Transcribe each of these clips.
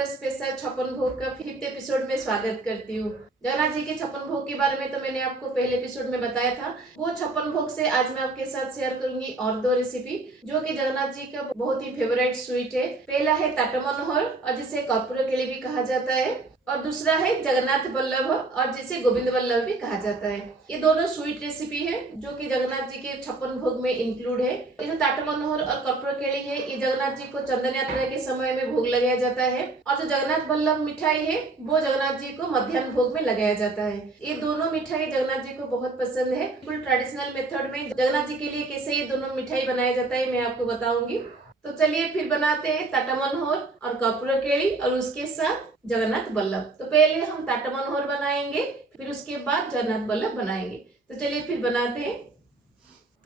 Navratra special छप्पन भोग का 5th एपिसोड में स्वागत करती हूँ। जगन्नाथ जी के छप्पन भोग के बारे में तो मैंने आपको पहले एपिसोड में बताया था। वो छप्पन भोग से आज मैं आपके साथ शेयर करूंगी और 2 रेसिपी जो कि जगन्नाथ जी का बहुत ही फेवरेट स्वीट है। पहला है ताटम मनोहर और जिसे कर्पूर केली भी कहा जाता है, और दूसरा है जगन्नाथ वल्लभ और जिसे गोविंद वल्लभ भी कहा जाता है। ये दोनों स्वीट रेसिपी है जो कि जगन्नाथ जी के छप्पन भोग में इंक्लूड है। ये जो ताटम मनोहर और कर्पूर केली है, ये जगन्नाथ जी को चंदन यात्रा के समय में भोग लगाया जाता है, और जो जगन्नाथ वल्लभ मिठाई है वो जगन्नाथ जी को मध्याह्न भोग में लगाया जाता है। ये दोनों मिठाई जगन्नाथ जी को बहुत पसंद है। फुल ट्रेडिशनल मेथड में जगन्नाथ जी के लिए कैसे ये दोनों मिठाई बनाया जाता है मैं आपको बताऊंगी। तो चलिए फिर बनाते हैं ताटम मनोहर और कर्पूर केली और उसके साथ जगन्नाथ वल्लभ। तो पहले हम ताटम मनोहर बनाएंगे, फिर उसके बाद जगन्नाथ वल्लभ बनाएंगे। तो चलिए फिर बनाते हैं।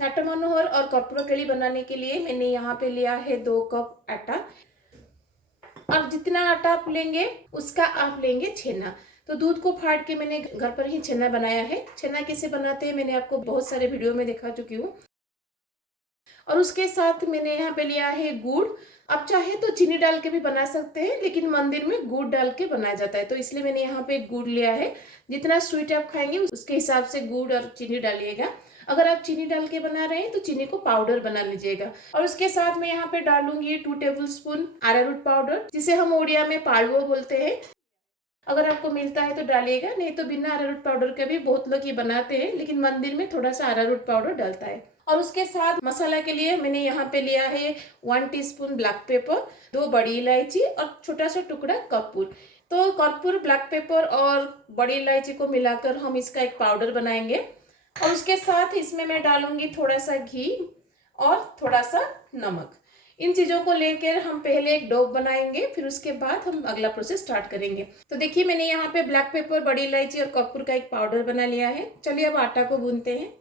ताटम मनोहर और कर्पूर केली बनाने के लिए मैंने यहाँ पे लिया है 2 कप आटा। अब जितना आटा आप लेंगे उसका आप लेंगे छेना। तो दूध को फाड़ के मैंने घर पर ही छेना बनाया है। छेना कैसे बनाते हैं मैंने आपको बहुत सारे वीडियो में दिखा चुकी हूँ। और उसके साथ मैंने यहाँ पे लिया है गुड़। आप चाहे तो चीनी डाल के भी बना सकते हैं, लेकिन मंदिर में गुड़ डाल के बनाया जाता है, तो इसलिए मैंने यहाँ पे गुड़ लिया है। जितना स्वीट आप खाएंगे उसके हिसाब से गुड़ और चीनी डालिएगा। अगर आप चीनी डाल के बना रहे हैं तो चीनी को पाउडर बना लीजिएगा। और उसके साथ मैं यहाँ पे डालूंगी 2 टेबलस्पून अरारोट पाउडर, जिसे हम उड़िया में पालुओ बोलते हैं। अगर आपको मिलता है तो डालिएगा, नहीं तो बिना अरारोट पाउडर के भी बहुत लोग ये बनाते हैं, लेकिन मंदिर में थोड़ा सा अरारोट पाउडर डलता है। और उसके साथ मसाला के लिए मैंने यहाँ पे लिया है 1 टीस्पून ब्लैक पेपर, 2 बड़ी इलायची और छोटा सा टुकड़ा कपूर। तो कपूर, ब्लैक पेपर और बड़ी इलायची को मिलाकर हम इसका एक पाउडर बनाएंगे। और उसके साथ इसमें मैं डालूंगी थोड़ा सा घी और थोड़ा सा नमक। इन चीजों को लेकर हम पहले एक डो बनाएंगे, फिर उसके बाद हम अगला प्रोसेस स्टार्ट करेंगे। तो देखिए मैंने यहाँ पे ब्लैक पेपर, बड़ी इलायची और कपूर का एक पाउडर बना लिया है। चलिए अब आटा को गूंथते हैं।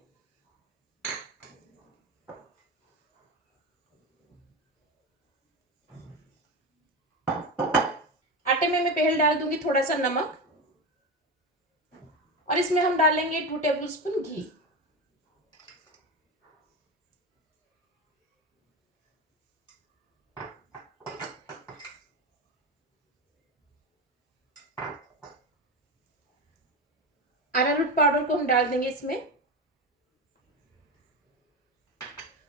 आटे में मैं पहले डाल दूंगी थोड़ा सा नमक, और इसमें हम डालेंगे 2 टेबलस्पून घी। अरारोट पाउडर को हम डाल देंगे इसमें,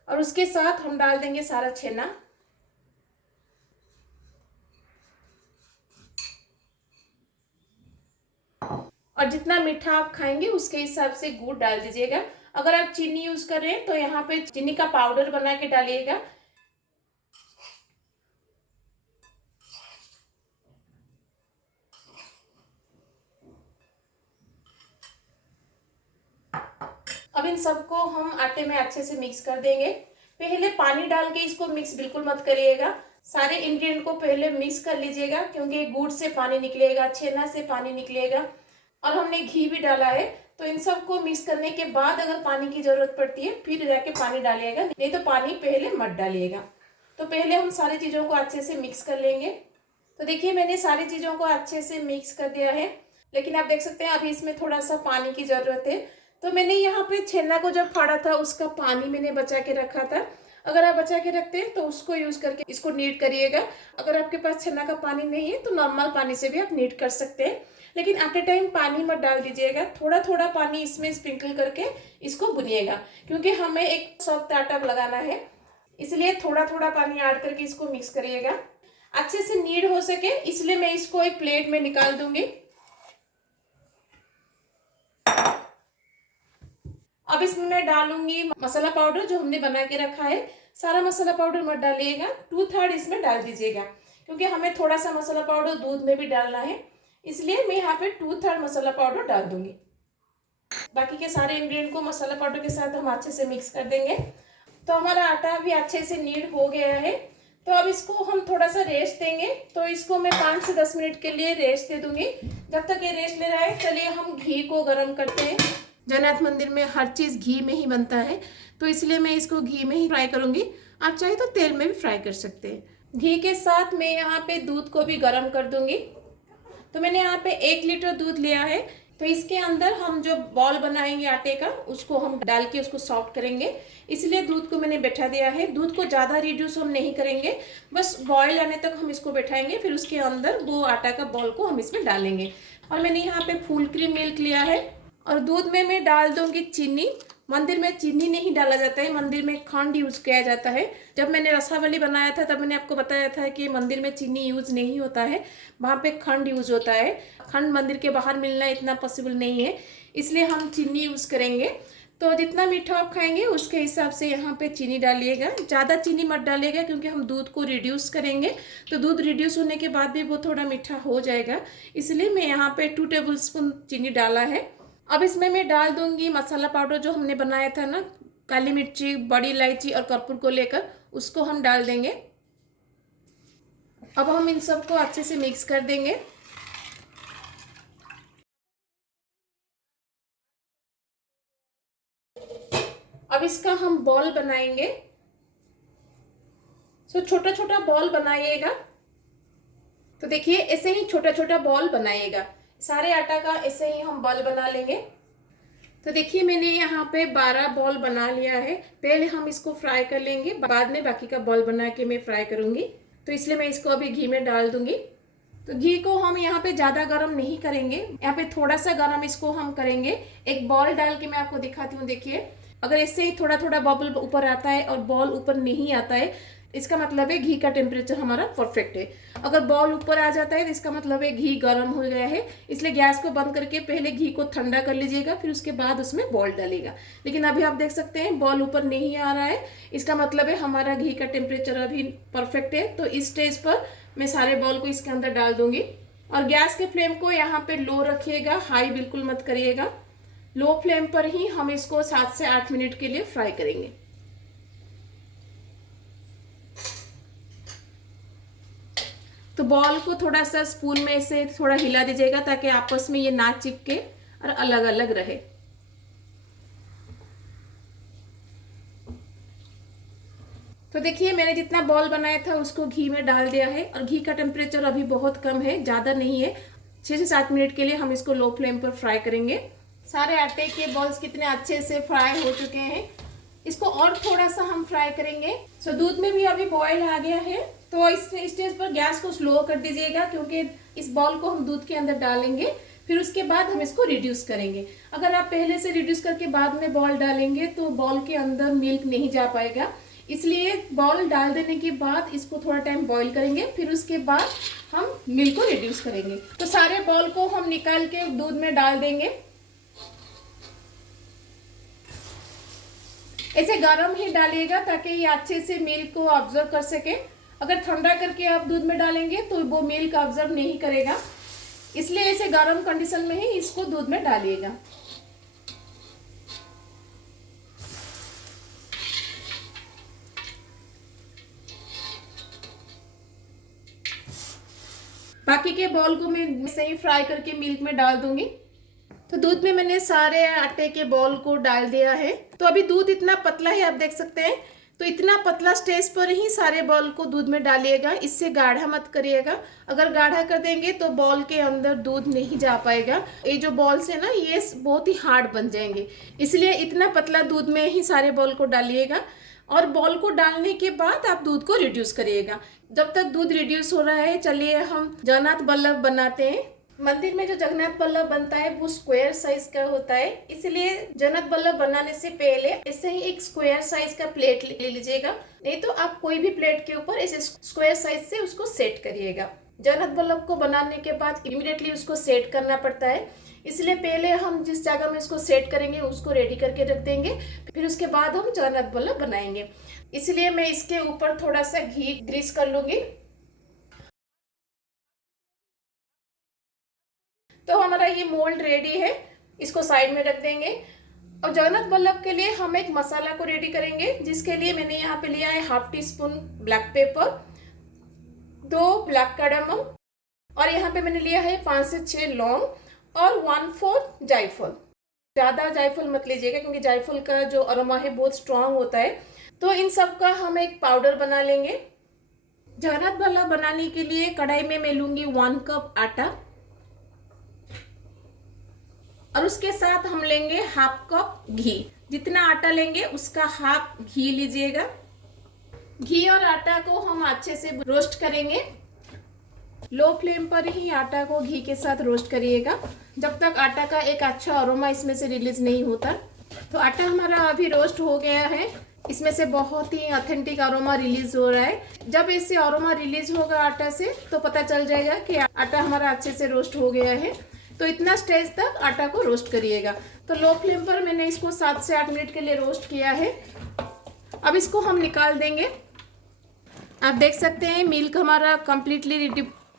और उसके साथ हम डाल देंगे सारा छेना। और जितना मीठा आप खाएंगे उसके हिसाब से गुड़ डाल दीजिएगा। अगर आप चीनी यूज कर रहे हैं तो यहाँ पे चीनी का पाउडर बना के डालिएगा। अब इन सबको हम आटे में अच्छे से मिक्स कर देंगे। पहले पानी डाल के इसको मिक्स बिल्कुल मत करिएगा। सारे इंग्रेडिएंट को पहले मिक्स कर लीजिएगा, क्योंकि गुड़ से पानी निकलेगा, छेना से पानी निकलेगा, और हमने घी भी डाला है। तो इन सबको मिक्स करने के बाद अगर पानी की जरूरत पड़ती है फिर जाके पानी डालिएगा, नहीं तो पानी पहले मत डालिएगा। तो पहले हम सारी चीज़ों को अच्छे से मिक्स कर लेंगे। तो देखिए मैंने सारी चीज़ों को अच्छे से मिक्स कर दिया है, लेकिन आप देख सकते हैं अभी इसमें थोड़ा सा पानी की ज़रूरत है। तो मैंने यहाँ पे छेना को जब फाड़ा था उसका पानी मैंने बचा के रखा था। अगर आप बचा के रखते हैं तो उसको यूज़ करके इसको नीड करिएगा। अगर आपके पास छेना का पानी नहीं है तो नॉर्मल पानी से भी आप नीड कर सकते हैं, लेकिन एट ए टाइम पानी मत डाल दीजिएगा। थोड़ा थोड़ा पानी इसमें स्प्रिंकल करके इसको बुनिएगा, क्योंकि हमें एक सॉफ्ट आटा लगाना है, इसलिए थोड़ा थोड़ा पानी ऐड करके इसको मिक्स करिएगा। अच्छे से नीड हो सके इसलिए मैं इसको एक प्लेट में निकाल दूंगी। अब इसमें मैं डालूंगी मसाला पाउडर जो हमने बना के रखा है। सारा मसाला पाउडर मत डालिएगा, 2/3 इसमें डाल दीजिएगा, क्योंकि हमें थोड़ा सा मसाला पाउडर दूध में भी डालना है, इसलिए मैं यहाँ पे 2/3 मसाला पाउडर डाल दूंगी। बाकी के सारे इंग्रेडिएंट को मसाला पाउडर के साथ हम अच्छे से मिक्स कर देंगे। तो हमारा आटा भी अच्छे से नीड हो गया है। तो अब इसको हम थोड़ा सा रेस्ट देंगे। तो इसको मैं 5 से 10 मिनट के लिए रेस्ट दे दूंगी। जब तक ये रेस्ट ले रहा है चलिए हम घी को गर्म करते हैं। जगन्नाथ मंदिर में हर चीज़ घी में ही बनता है, तो इसलिए मैं इसको घी में ही फ्राई करूंगी। आप चाहे तो तेल में भी फ्राई कर सकते हैं। घी के साथ मैं यहाँ पे दूध को भी गर्म कर दूंगी। तो मैंने यहाँ पे 1 लीटर दूध लिया है। तो इसके अंदर हम जो बॉल बनाएंगे आटे का उसको हम डाल के उसको सॉफ्ट करेंगे। इसलिए दूध को मैंने बैठा दिया है। दूध को ज़्यादा रिड्यूस हम नहीं करेंगे, बस बॉयल आने तक हम इसको बैठाएंगे, फिर उसके अंदर वो आटा का बॉल को हम इसमें डालेंगे। और मैंने यहाँ पे फुल क्रीम मिल्क लिया है और दूध में मैं डाल दूंगी चीनी। मंदिर में चीनी नहीं डाला जाता है, मंदिर में खंड यूज किया जाता है। जब मैंने रसावली बनाया था तब मैंने आपको बताया था कि मंदिर में चीनी यूज नहीं होता है, वहाँ पे खंड यूज होता है। खंड मंदिर के बाहर मिलना इतना पॉसिबल नहीं है, इसलिए हम चीनी यूज करेंगे। तो जितना मीठा आप खाएंगे उसके हिसाब से यहाँ पे चीनी डालिएगा। ज़्यादा चीनी मत डालिएगा क्योंकि हम दूध को रिड्यूस करेंगे, तो दूध रिड्यूस होने के बाद भी वो थोड़ा मीठा हो जाएगा, इसलिए मैं यहाँ पे 2 टेबल स्पून चीनी डाला है। अब इसमें मैं डाल दूंगी मसाला पाउडर जो हमने बनाया था ना, काली मिर्ची, बड़ी इलायची और कपूर को लेकर, उसको हम डाल देंगे। अब हम इन सबको अच्छे से मिक्स कर देंगे। अब इसका हम बॉल बनाएंगे। सो छोटा छोटा बॉल बनाइएगा। तो देखिए ऐसे ही छोटा छोटा बॉल बनाइएगा, सारे आटा का ऐसे ही हम बॉल बना लेंगे। तो देखिए मैंने यहाँ पे 12 बॉल बना लिया है। पहले हम इसको फ्राई कर लेंगे, बाद में बाकी का बॉल बना के मैं फ्राई करूंगी। तो इसलिए मैं इसको अभी घी में डाल दूंगी। तो घी को हम यहाँ पे ज़्यादा गर्म नहीं करेंगे, यहाँ पे थोड़ा सा गर्म इसको हम करेंगे। एक बॉल डाल के मैं आपको दिखाती हूँ। देखिए अगर इससे ही थोड़ा थोड़ा बबल ऊपर आता है और बॉल ऊपर नहीं आता है, इसका मतलब है घी का टेम्परेचर हमारा परफेक्ट है। अगर बॉल ऊपर आ जाता है तो इसका मतलब है घी गर्म हो गया है। इसलिए गैस को बंद करके पहले घी को ठंडा कर लीजिएगा, फिर उसके बाद उसमें बॉल डालिएगा। लेकिन अभी आप देख सकते हैं बॉल ऊपर नहीं आ रहा है, इसका मतलब है हमारा घी का टेम्परेचर अभी परफेक्ट है। तो इस स्टेज पर मैं सारे बॉल को इसके अंदर डाल दूंगी। और गैस के फ्लेम को यहाँ पे लो रखिएगा, हाई बिल्कुल मत करिएगा। लो फ्लेम पर ही हम इसको 7 से 8 मिनट के लिए फ्राई करेंगे। तो बॉल को थोड़ा सा स्पून में से थोड़ा हिला दीजिएगा ताकि आपस में ये ना चिपके और अलग अलग रहे। तो देखिए मैंने जितना बॉल बनाया था उसको घी में डाल दिया है और घी का टेम्परेचर अभी बहुत कम है, ज़्यादा नहीं है। 6 से 7 मिनट के लिए हम इसको लो फ्लेम पर फ्राई करेंगे। सारे आटे के बॉल्स कितने अच्छे से फ्राई हो चुके हैं, इसको और थोड़ा सा हम फ्राई करेंगे। सो दूध में भी अभी बॉयल आ गया है, तो इस स्टेज पर गैस को स्लो कर दीजिएगा क्योंकि इस बॉल को हम दूध के अंदर डालेंगे, फिर उसके बाद हम इसको रिड्यूस करेंगे। अगर आप पहले से रिड्यूस करके बाद में बॉल डालेंगे तो बॉल के अंदर मिल्क नहीं जा पाएगा, इसलिए बॉल डाल देने के बाद इसको थोड़ा टाइम बॉईल करेंगे, फिर उसके बाद हम मिल्क को रिड्यूस करेंगे। तो सारे बॉल को हम निकाल के दूध में डाल देंगे। ऐसे गर्म ही डालिएगा ताकि ये अच्छे से मिल्क को ऑब्जर्व कर सके। अगर ठंडा करके आप दूध में डालेंगे तो वो मिल्क ऑब्जर्व नहीं करेगा, इसलिए ऐसे गर्म कंडीशन में ही इसको दूध में डालिएगा। बाकी के बॉल को मैं सही फ्राई करके मिल्क में डाल दूंगी। तो दूध में मैंने सारे आटे के बॉल को डाल दिया है। तो अभी दूध इतना पतला है, आप देख सकते हैं। तो इतना पतला स्टेज पर ही सारे बॉल को दूध में डालिएगा, इससे गाढ़ा मत करिएगा। अगर गाढ़ा कर देंगे तो बॉल के अंदर दूध नहीं जा पाएगा। ये जो बॉल्स है ना ये बहुत ही हार्ड बन जाएंगे, इसलिए इतना पतला दूध में ही सारे बॉल को डालिएगा। और बॉल को डालने के बाद आप दूध को रिड्यूस करिएगा। जब तक दूध रिड्यूस हो रहा है चलिए हम जगन्नाथ बल्लभ बनाते हैं। मंदिर में जो जगन्नाथ बल्लभ बनता है वो स्क्वायर साइज का होता है, इसलिए जगन्नाथ बल्लभ बनाने से पहले ऐसे ही एक स्क्वायर साइज का प्लेट ले लीजिएगा, नहीं तो आप कोई भी प्लेट के ऊपर ऐसे स्क्वायर साइज से उसको सेट करिएगा। जगन्नाथ बल्लभ को बनाने के बाद इमीडिएटली उसको सेट करना पड़ता है, इसलिए पहले हम जिस जगह में उसको सेट करेंगे उसको रेडी करके रख देंगे, फिर उसके बाद हम जगन्नाथ बल्लभ बनाएंगे। इसलिए मैं इसके ऊपर थोड़ा सा घी ग्रीस कर लूंगी। तो हमारा ये मोल्ड रेडी है, इसको साइड में रख देंगे। और जगन्नाथ बल्लभ के लिए हम एक मसाला को रेडी करेंगे, जिसके लिए मैंने यहाँ पे लिया है 1/2 teaspoon black pepper, 2 black cardamom, और यहाँ पे मैंने लिया है 5 से 6 लौंग और 1/4 जायफल। ज़्यादा जायफल मत लीजिएगा क्योंकि जायफल का जो अरोमा है बहुत स्ट्रांग होता है। तो इन सब का हम एक पाउडर बना लेंगे। जगन्नाथ बल्लभ बनाने के लिए कढ़ाई में मैं लूँगी 1 कप आटा, और उसके साथ हम लेंगे हाफ कप घी। जितना आटा लेंगे उसका हाफ घी लीजिएगा। घी और आटा को हम अच्छे से रोस्ट करेंगे। लो फ्लेम पर ही आटा को घी के साथ रोस्ट करिएगा जब तक आटा का एक अच्छा अरोमा इसमें से रिलीज नहीं होता। तो आटा हमारा अभी रोस्ट हो गया है। इसमें से बहुत ही ऑथेंटिक अरोमा रिलीज हो रहा है। जब इससे अरोमा रिलीज होगा आटा से तो पता चल जाएगा कि आटा हमारा अच्छे से रोस्ट हो गया है। तो इतना स्टेज तक आटा को रोस्ट करिएगा। तो लो फ्लेम पर मैंने इसको 7 से 8 मिनट के लिए रोस्ट किया है। अब इसको हम निकाल देंगे। आप देख सकते हैं मिल्क हमारा कम्प्लीटली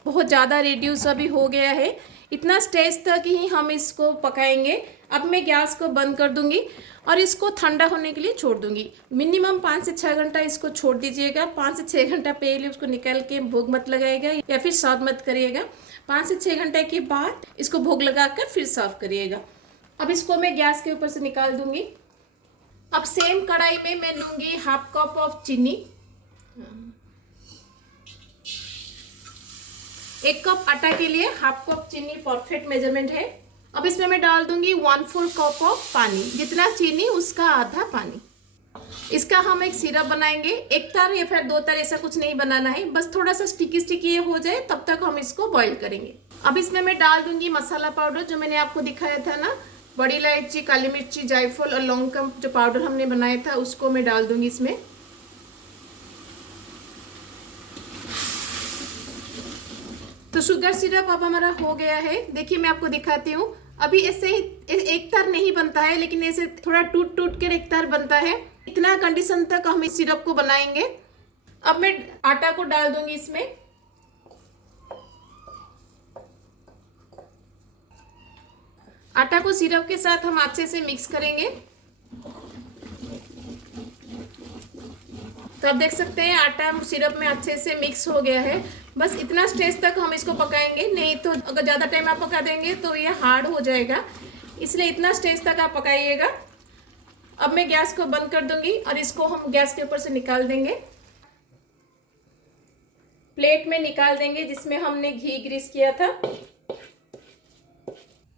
बहुत ज़्यादा रिड्यूस अभी हो गया है। इतना स्टेज तक ही हम इसको पकाएंगे। अब मैं गैस को बंद कर दूंगी और इसको ठंडा होने के लिए छोड़ दूंगी। मिनिमम 5 से 6 घंटा इसको छोड़ दीजिएगा। 5 से 6 घंटा पहले उसको निकाल के भोग मत लगाइएगा या फिर सर्व मत करिएगा। 5 से 6 घंटे के बाद इसको भोग लगा कर फिर सर्व करिएगा। अब इसको मैं गैस के ऊपर से निकाल दूंगी। अब सेम कढ़ाई में मैं लूँगी हाफ कप ऑफ चीनी। 1 कप आटा के लिए हाफ कप चीनी परफेक्ट मेजरमेंट है। अब इसमें मैं डाल दूंगी 1/4 कप ऑफ पानी। जितना चीनी उसका आधा पानी। इसका हम एक सिरप बनाएंगे। एक तार या फिर 2 तार ऐसा कुछ नहीं बनाना है, बस थोड़ा सा स्टिकी स्टिकी हो जाए तब तक हम इसको बॉईल करेंगे। अब इसमें मैं डाल दूंगी मसाला पाउडर जो मैंने आपको दिखाया था ना, बड़ी इलायची, काली मिर्ची, जायफल और लौंग का जो पाउडर हमने बनाया था उसको मैं डाल दूंगी इसमें। तो शुगर सिरप अब हमारा हो गया है। देखिए मैं आपको दिखाती हूँ। अभी ऐसे ही एक तार नहीं बनता है, लेकिन ऐसे थोड़ा टूट टूट कर एक तार बनता है। इतना कंडीशन तक हम इस सिरप को बनाएंगे। अब मैं आटा को डाल दूंगी इसमें। आटा को सिरप के साथ हम अच्छे से मिक्स करेंगे। तो आप देख सकते हैं आटा सिरप में अच्छे से मिक्स हो गया है। बस इतना स्टेज तक हम इसको पकाएंगे, नहीं तो अगर ज़्यादा टाइम आप पका देंगे तो ये हार्ड हो जाएगा। इसलिए इतना स्टेज तक आप पकाइएगा। अब मैं गैस को बंद कर दूंगी और इसको हम गैस के ऊपर से निकाल देंगे। प्लेट में निकाल देंगे जिसमें हमने घी ग्रीस किया था।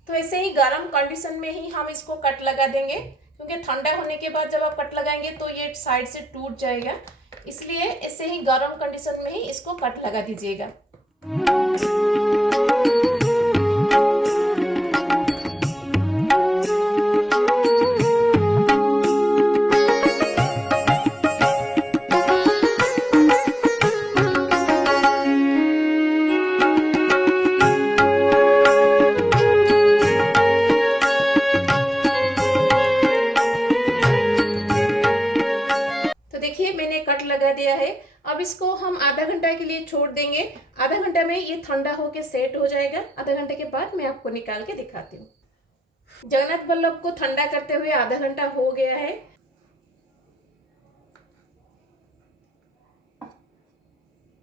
तो ऐसे ही गर्म कंडीशन में ही हम इसको कट लगा देंगे, क्योंकि ठंडा होने के बाद जब आप कट लगाएंगे तो ये साइड से टूट जाएगा। इसलिए ऐसे ही गर्म कंडीशन में ही इसको कट लगा दीजिएगा। देखिए मैंने कट लगा दिया है। अब इसको हम आधा घंटा के लिए छोड़ देंगे। आधा घंटा में ये ठंडा होके सेट हो जाएगा। आधा घंटे के बाद मैं आपको निकाल के दिखाती हूँ। जगन्नाथ बल्लभ को ठंडा करते हुए आधा घंटा हो गया है।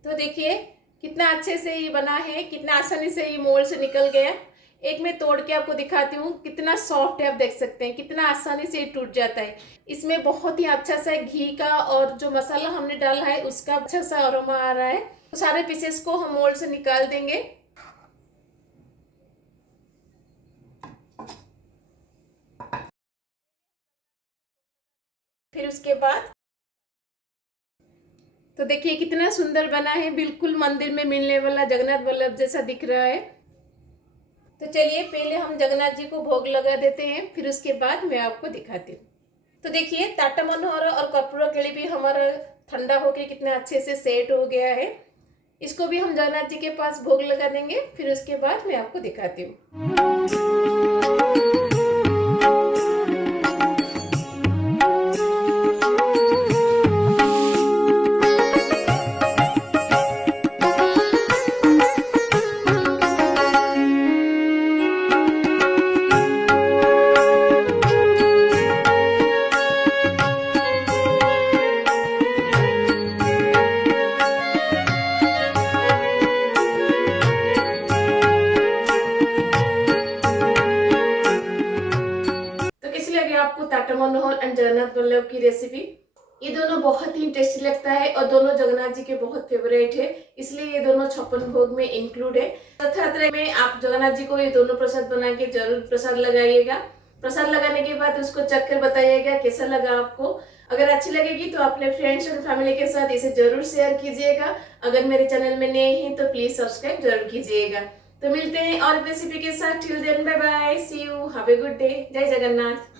तो देखिए कितना अच्छे से ये बना है, कितना आसानी से ये मोल्ड से निकल गया। एक मैं तोड़ के आपको दिखाती हूँ। कितना सॉफ्ट है, आप देख सकते हैं कितना आसानी से ये टूट जाता है। इसमें बहुत ही अच्छा सा घी का और जो मसाला हमने डाला है उसका अच्छा सा अरोमा आ रहा है। तो सारे पीसेस को हम मोल्ड से निकाल देंगे। फिर उसके बाद तो देखिए कितना सुंदर बना है। बिल्कुल मंदिर में मिलने वाला जगन्नाथ बल्लभ जैसा दिख रहा है। तो चलिए पहले हम जगन्नाथ जी को भोग लगा देते हैं, फिर उसके बाद मैं आपको दिखाती हूँ। तो देखिए टाटा मनोहर और कर्पूर केली भी हमारा ठंडा होकर कितना अच्छे से सेट हो गया है। इसको भी हम जगन्नाथ जी के पास भोग लगा देंगे, फिर उसके बाद मैं आपको दिखाती हूँ। आपको टाटा मनोहर एंड जगन्नाथ बल्लभ की रेसिपी। ये दोनों बहुत ही टेस्टी लगता है और दोनों जगन्नाथ जी के बहुत फेवरेट है, इसलिए ये दोनों 56 भोग में इंक्लूड है। रथयात्रा में आप जगन्नाथ जी को ये दोनों प्रसाद बना के जरूर प्रसाद लगाइएगा। प्रसाद लगाने के बाद उसको चख कर बताइएगा कैसा लगा आपको। अगर अच्छी लगेगी तो अपने फ्रेंड्स और फैमिली के साथ इसे जरूर शेयर कीजिएगा। अगर मेरे चैनल में नए हैं तो प्लीज सब्सक्राइब जरूर कीजिएगा। तो मिलते हैं और रेसिपी के साथ। Till then bye bye, see you, have a good day. जय जगन्नाथ।